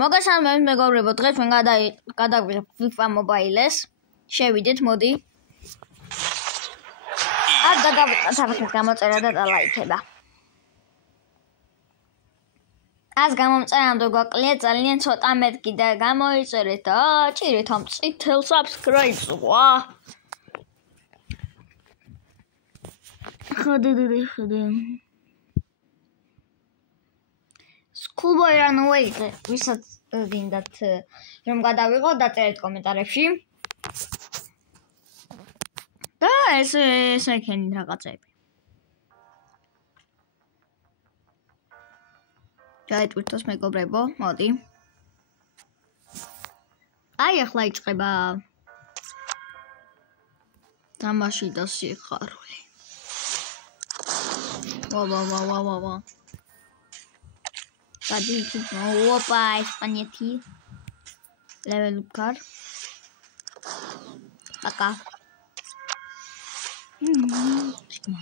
მოგესალმებით მეგობრებო, დღეს ჩვენ გადავიღებთ FIFA Mobile-ს. შევიდეთ, მოდი. აქ გადავიღეთ არხის გამოწერა და დალაიქება. ას გამომწერამდე გვაკლია ძალიან ცოტა მეთქი და გამოიწერეთ და ჭირეთ ამ წითელ subscribe-ს. ხდდდდ. Schoolboy run away. ვისაც გინდათ რომ გადავიღოთ, დაწერეთ კომენტარებში. და ეს ექენით რაღაცები. დაიტვირთოს მეგობრებო, მოდი. აი ახლა იწყება თამაში და სიხარული. ვა. Cadê opa, Espanha-ti. Level up car. Acá.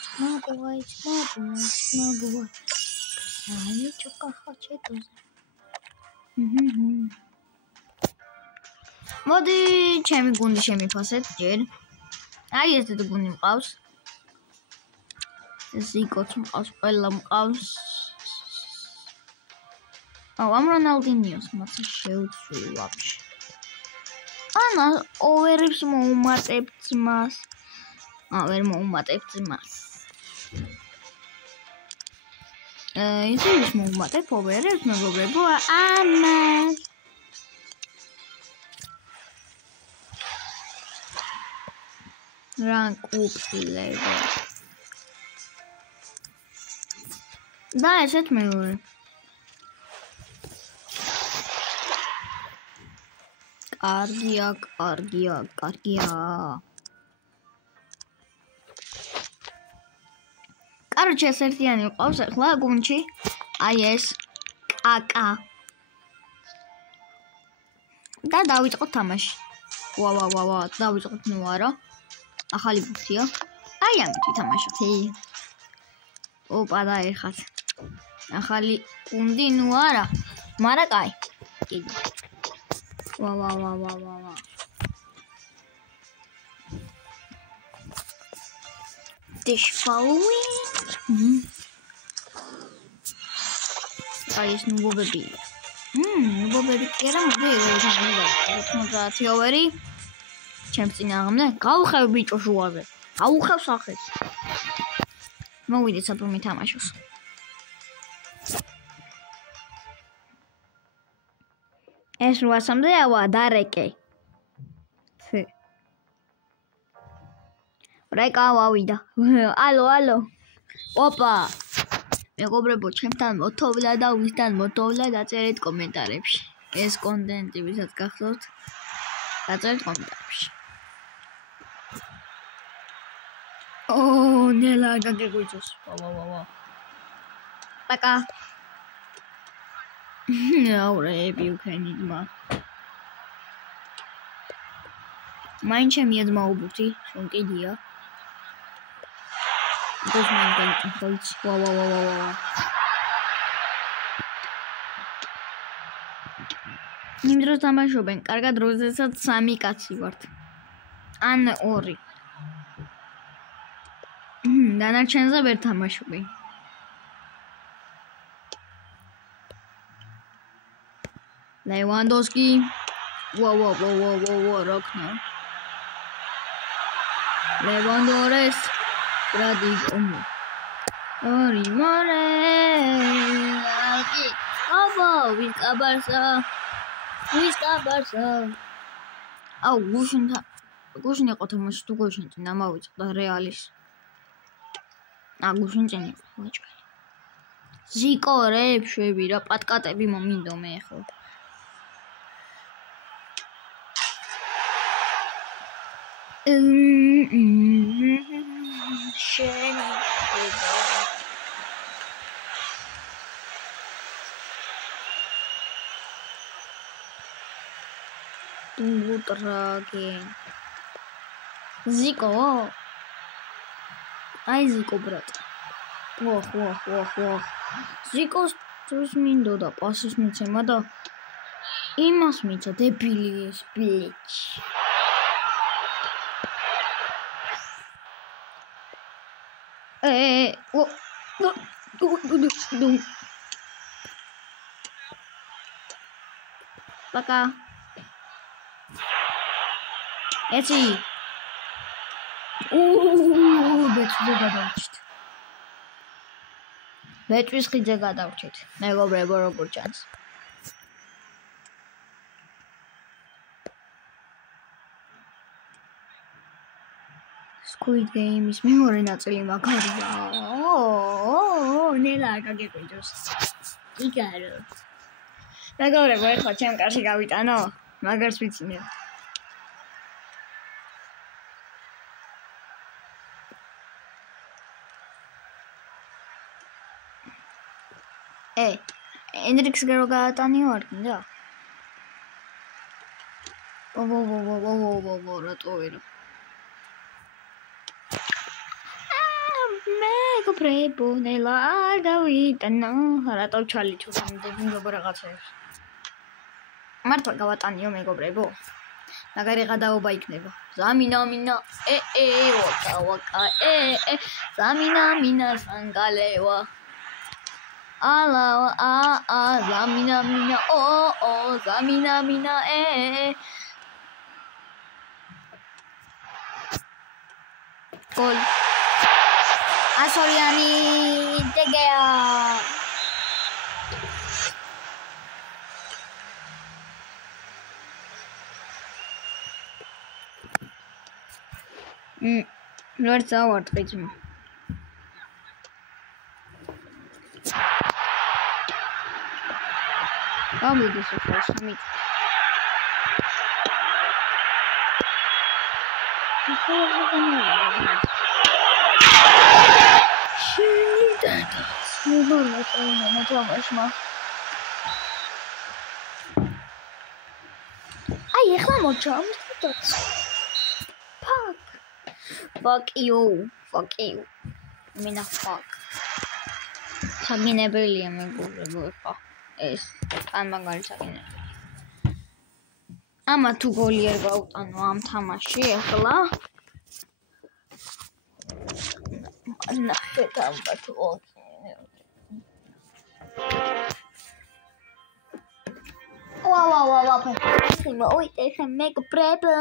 Small boy. Ai, choca facetos. მოდი, ჩემი გუნდი შემიფასეთ ჯერ. აი ესეთი გუნდი მყავს. ზიკოც მყავს, ყველა მყავს. ამ რონალდინიოს მასა შეუცვლი ვაფშე. ანა ოვერებს მოუმატებთ მას. ვერ მოუმატებთ მას. ის მოუმატებ ოვერებს მეგობრებო. ანა rank up level. და ესეთ მეორე. კარგია. კაროჩე ერთიანი ყავს ახლა გუნჩი. აი ეს კაკა. და დავიწყოთ თამაში. ვა, დავიწყოთ ნუ არა. ახალი ბუთია. აი ამით ვითამაშოთ. ოპა და ეხათ. ახალი გუნდი ნუ არა. მარა კაი. კიდე. ვა. Dish following. Აი ეს ნუბობები. ნუბობები კი არა, მოდი ეგრე 90 ოვერი. ჩემს წინააღმდეგ გავხევ ბიჭო შუაზე. გავხევ სახეს. მოვიდეთ საბრუნი თამაშოს. ეს 800-მდე ავა დარეკე. რეკა ვავიდა. ალო. ოპა. მეგობრებო, ჩემთან მოთოვლა და ვისთან მოთოვლა დაწერეთ კომენტარებში. ეს კონტენტი ვისაც გახსოვთ, დაწერეთ კომენტარებში. ნელა გაგეგვიძოს. ვა. პაკა. აურები უკენიდმა. მაინ ჩემი აზმა უბუთი, შონკიდია. ეს მანდ ხოლიც. ვა. იმ დროს თამაშობენ, კარგად როდესაც 3 კაცი ვართ. ან 2. დანარჩენზე ვერ თამაშობენ. Lewandowski. Ვა, როქნა. Lewandowski. Radikomu. ორი მორე. აბა, ვისკაბარსა. აუ, გუშინ იყო თამაში თუ გუშინ წინ ამავიწყდა რეალის. გუშინ წინ იყო ვაჭკა. ზიკო რეებში რა პატკატები მომინდო მე ხო. შენი უტრაგე ზიკო აი ზიკო ბრატ ვა ზიკოს თუს მინდოდა პასის მიცემა და იმას მიცა დებილი ეს ბიჭი. Пока. Эти. ბეჭვზე გადავჭით. ბეჭვის ხიძზე გადავჭით. მეგობრებო, როგორ ჩანს? Squid Game-ის მეორე ნაწილი მაგარია. ნელა გაგეკვიჭოს. იგარო. მეგობრებო, ეხლა ჩემ კარში გავიტანო. მაგარს ვიცინებ. ენდრიქს გარო გაატანიო არ გინდა? რატო ვერო? მეგობრებო, ნელა არ გავიტანო. რატო ჩალიჩო მეგობრებო რაღაცებს? მართლა გავატანიო მეგობრებო. მაგარი გადაობა იქნება. ზამინა მინა ვაკა ზამინა მინა სანგალევა. Ala zamina mina zamina mina Gol. Asoriani de gaya. Let's out geçme. Abi de süper mit. Ay, ეხლა მოჩამ. Fuck you. Mina fuck. საგინებელია მეგობრებო ეხლა. ეს ან მაგალითად ამა თუ გოლი არ გავუტანო ამ თამაში ახლა ნახეთ ამბა თუ ვა ფეხი მოიტეხე მეგობრებო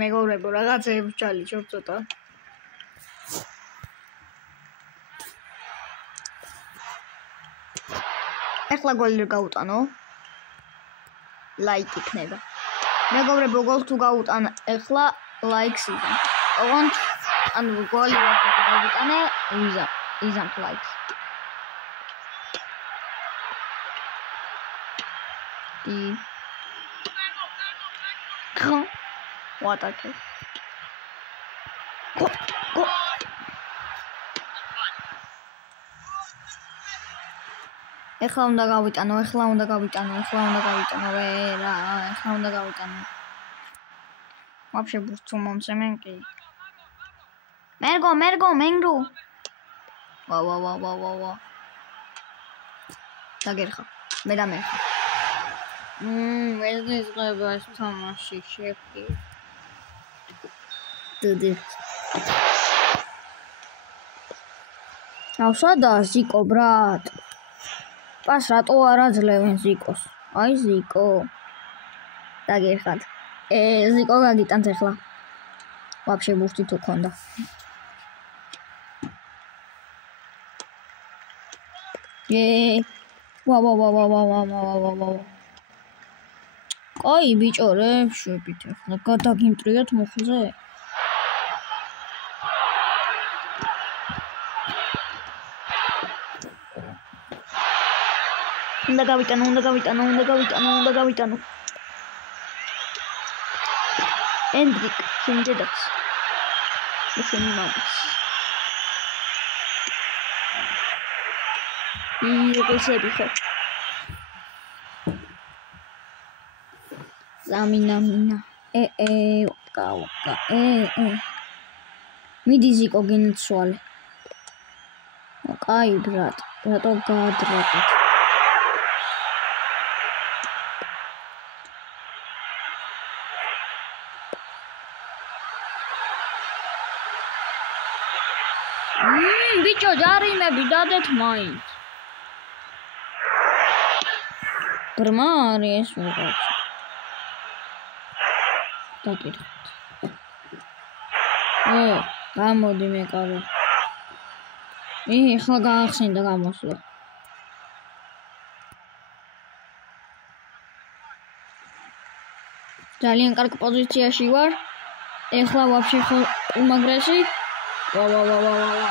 მეგობრებო რაღაცეებს ჩალიჩობ ცოტა ეხლა გოლი რო გაუტანო ლაიკ იქნება მეგობრებო გოლს თუ გაუტან ეხლა ლაიქს იღებ ოღონდ ანუ გოლი რო გაუტანე იზამთ ლაიქს What okay? Go. ეხლა უნდა გავიტანო Вообще бусту მომსემენკი. მენგრო. ვა. დაგერხა. მე დამერხა. ეს ისღება ეს თამაში შეფი. დუდი. ავსადა ზიკო ბრატ. პას რატო არ აძლევენ ზიკოს? აი ზიკო. დაგერხათ. ზიკო გაგიტანთ ახლა. Вообще бусти თუ ქონდა. ვა. Ay biçare şöbit ახლა გადაგიმტრიოთ მოხზე უნდა გავიტანო ენდრიკ შენდედაც შენი მამაც. იყოსები ხო. Замина. მიდი ზიკო გინცვალე. კაი ბრატ, რატო გაადრაკეთ? ბიჭო, ჯარიმები დადეთ მაინც. ბრმა არის ვიღაც. დაგირხეთ. გამოდი მეკარე. ეხლა გაახსენდა გამოსვლა. ძალიან კარგ პოზიციაში ვარ. ეხლა ვაფშე უმაგრესი. ვა.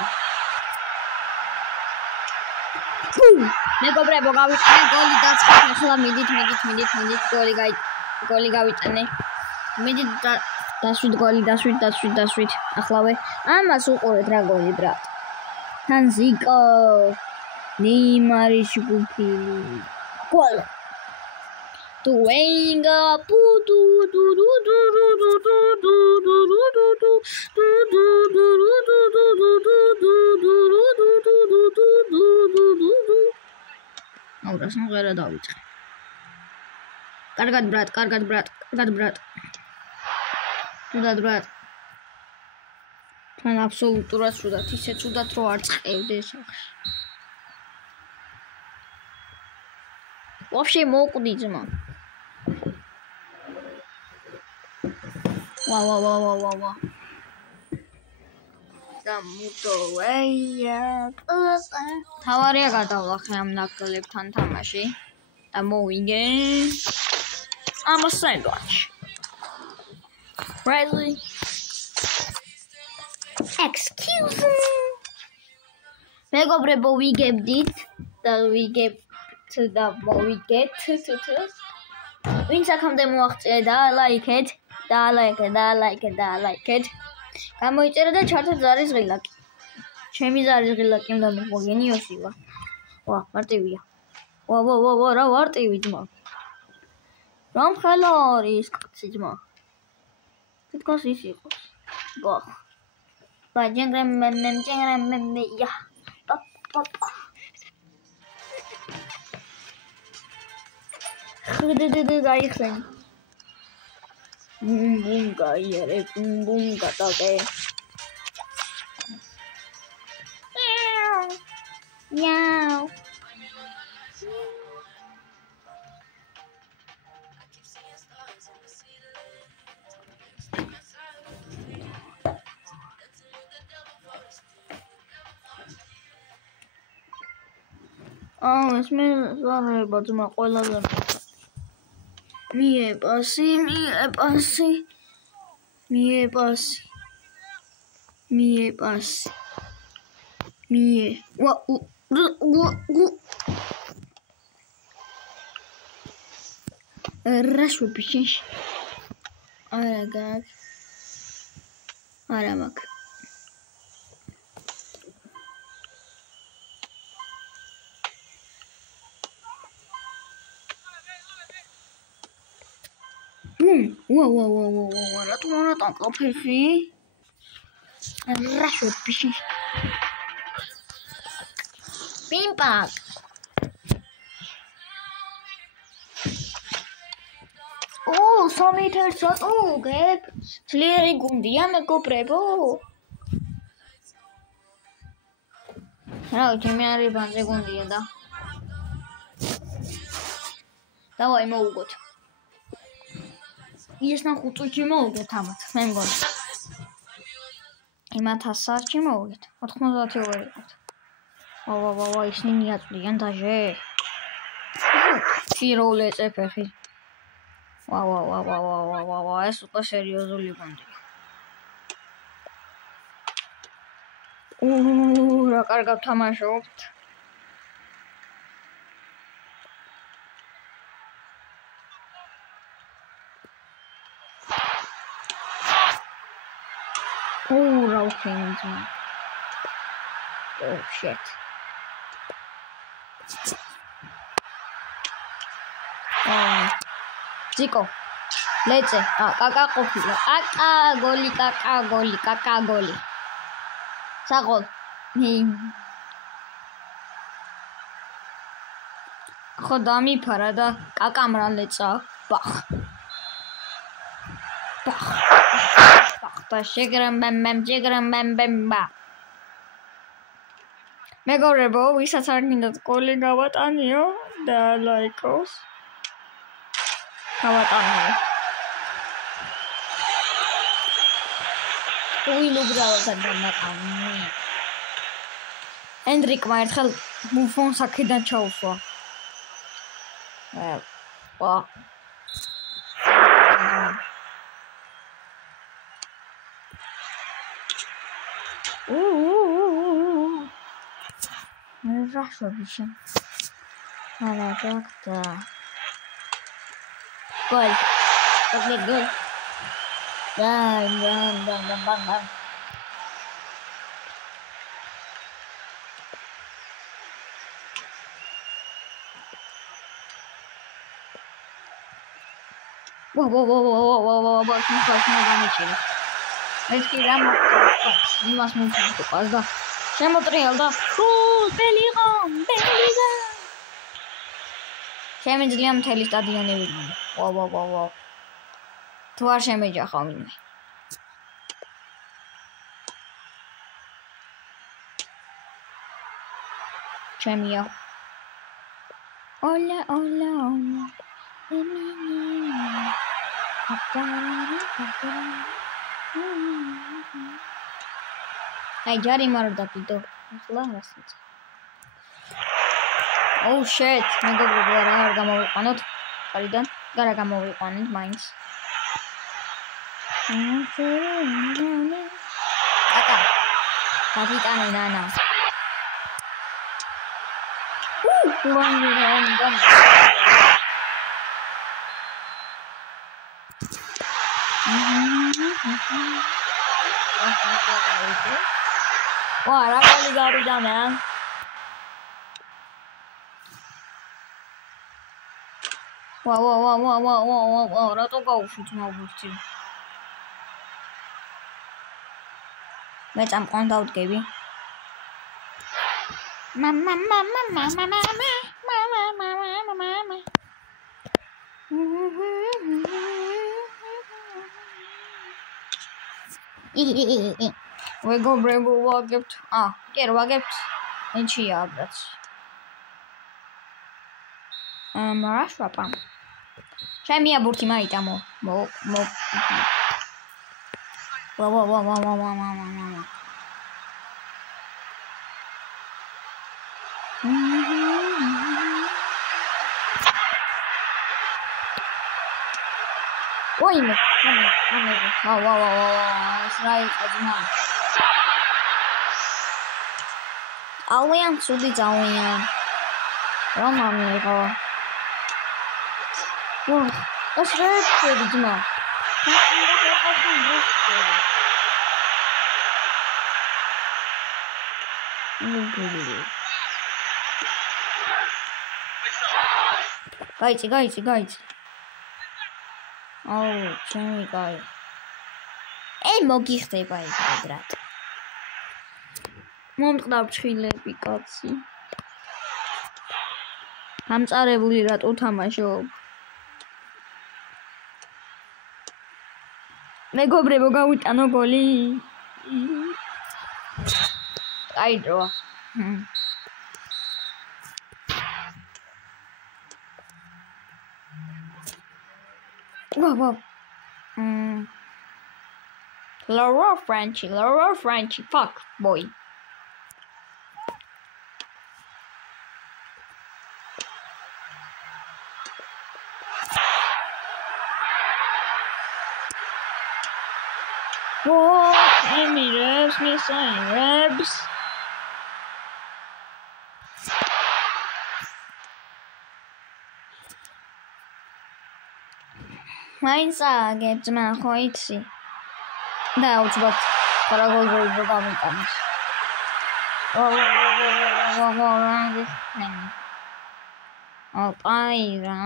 მეგობრებო, გავიწყდე გოლი დაწყეთ. ახლა მიდით გოლი გავიტანე. მიდით დასვით გოლი, დასვით. ახლავე ამას უყურეთ რა გოლი ბრატ. თან ზიკო. ნეიმარის გუფილი. გოლ. Duenga pudu Ahora se me ha dado. Cargad brat. Cudad brat. Tan absolutურად cudad, ისე cudad რო არ წევდეს. Вообще მოკვდი ძმა. ვა. დამუტოვეია. თავარია გადავლახე ამ ნაკლებთან თამაში და მოვიგე ამ სენდვიჩი. Really? Excuse me. მეგობრებო, ვიგებდით და ვიგებ და მოვიგეთ. ვინც აქამდე მოაღწია და ლაიქეთ. გამოიწერა და ჩართეთ ზარის ღილაკი. ჩემი ზარის ღილაკი უნდა მოხვა გენიოსი ვარ. ვა, მარტივია. ვა, რა მარტივი ძმა. რა მხელა არის კაცი ძმა. თითქოს ის იყოს. ბახ. ბაჯენგრემ. პაპ. ხდდდ გაიხსენ. ბუმ გაიარე, ბუმ გადავე. Meow. ეს მე ზარება ძმა ყველაზე მიეპასი. რაშვები შენ არა მაქვს. ვა, რატომ არა ტანკაფეში? რაშვები შენ პიმპაკ. სამეთერს ატუგებ? ძლიერი გუნდია მეგობრებო. რა ჩემი არის ბანზე გუნდია და დავაი მოუგოთ. ის ნახუწუჩი მოუგეთ ამათ, მე მგონი. იმათ 100-ში მოუგეთ. 90 ვერიყოთ. ვა, ისინი მიაწვდიან დაჟე. ფიროლე წეფეხი. ვა, ეს უკვე სერიოზული გუნდია. რა კარგად თამაშობთ. Oh, okay, oh shit. Zico. Let's say, kaka ყოფილა. კაკა გოლი. საღოლ. ხო დამიფარა და კაკამრალეცა. ბახ. და შეგრამბემბა. მეგობრებო, ვისაც არ გინდათ გოლი გავატანიო და ლაიქოს. გავატანიო. უილუბრალოდ დამატანი. ენდრიკმა ერთხელ ბუფონს აქედან ჩაუსვა. ვა. Рашовичем. Так-то. Гол. Гол. Да. Во, смешно замечили. Эти рамы, не вас мучают, да. Смотрел, да. Белиган. შემიძლია მთელი სტადიონი ვიგნო. ვა. თუ არ შემეჯახა ვინმე. ჩემია. Оля. Ai, ჯარი მარდა კიდო. ახლა რასიც. Oh shit, მეგობრებო, რა არ გამოვიყვანოთ. კარიდან, გარა გამოვიყვანეთ მაინც. აკა. კაპიტანი ნანა. 와, რა ყოლი გავიდა მან. ვა, რატო გაუშვით მაგუსტი? მე წამყვან დავდგები. მამა. მეგობრებო, ვაგებთ. კი, ვაგებთ. ენჩია აბრაც. რა შვაპა. ჩემი აბურთი მაიტამო. ვა. ვაიმე. ვა. სრაი ყაძმა. ალიან სუდი ძალიან. რა მომიღო. ეს რეპები ძმა. გაიცი. ჩემი კაი. მოგიხდება იბრად. მომწყდა ფრთხილები კაცი. გამწარებული რატო თამაშობ? მეგობრებო, გავიტანო გოლი. აი დრო. ვა. Laura Franchi, fuck boy. Whoa, Rebs, missing Rebs. მაინც აგებს მან ხო იცი და უცბად რა გოლი გამიტანეს. აი რა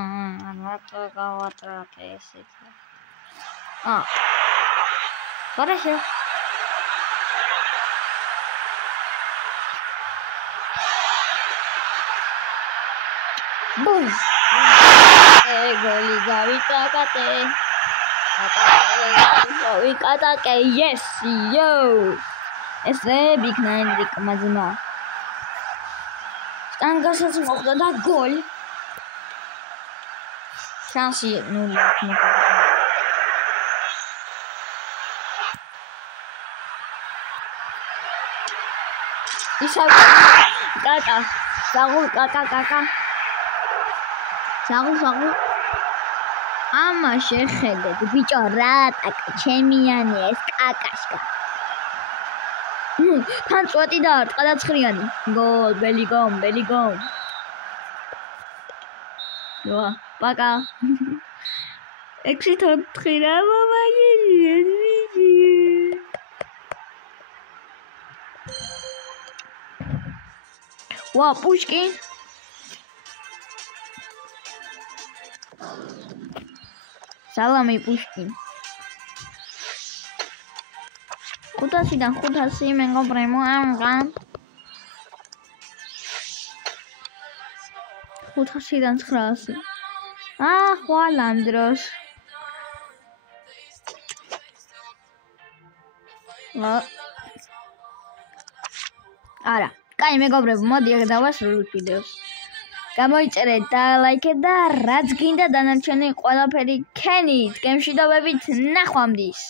რატო გავატრაკე ესეც. Хорошо. Бум. Голи გავიტაკატე. გავიკატაკე. Yes, yo. ესე იქნა ენრიკ მაძმა. სტანგასაც მოხდა და გოლი. შანსი 0. ისევ კაკა. საღულ კაკა. საღულ. ამა შეხედეთ ბიჭო რა ტაკა ჩემიანი ეს კაკაშკა. თან წვეტი და ყადაცხრიანი. გოლ, ბელიგომ. ვა, პაკა. 6-4 რა მომაირი. ვა, პუშკინ. სალამი პუშკინ. 500-დან 500 მეგობრებო ამგან 500-დან 900 ხვალ ამ დროს არა კაი მეგობრებო მოდი აქ დავასრულოთ ვიდეოს გამოიწერეთ და ლაიქეთ და რაც გინდა დანარჩენი ყველაფერი ქენით გემში დავებით ნახვამდის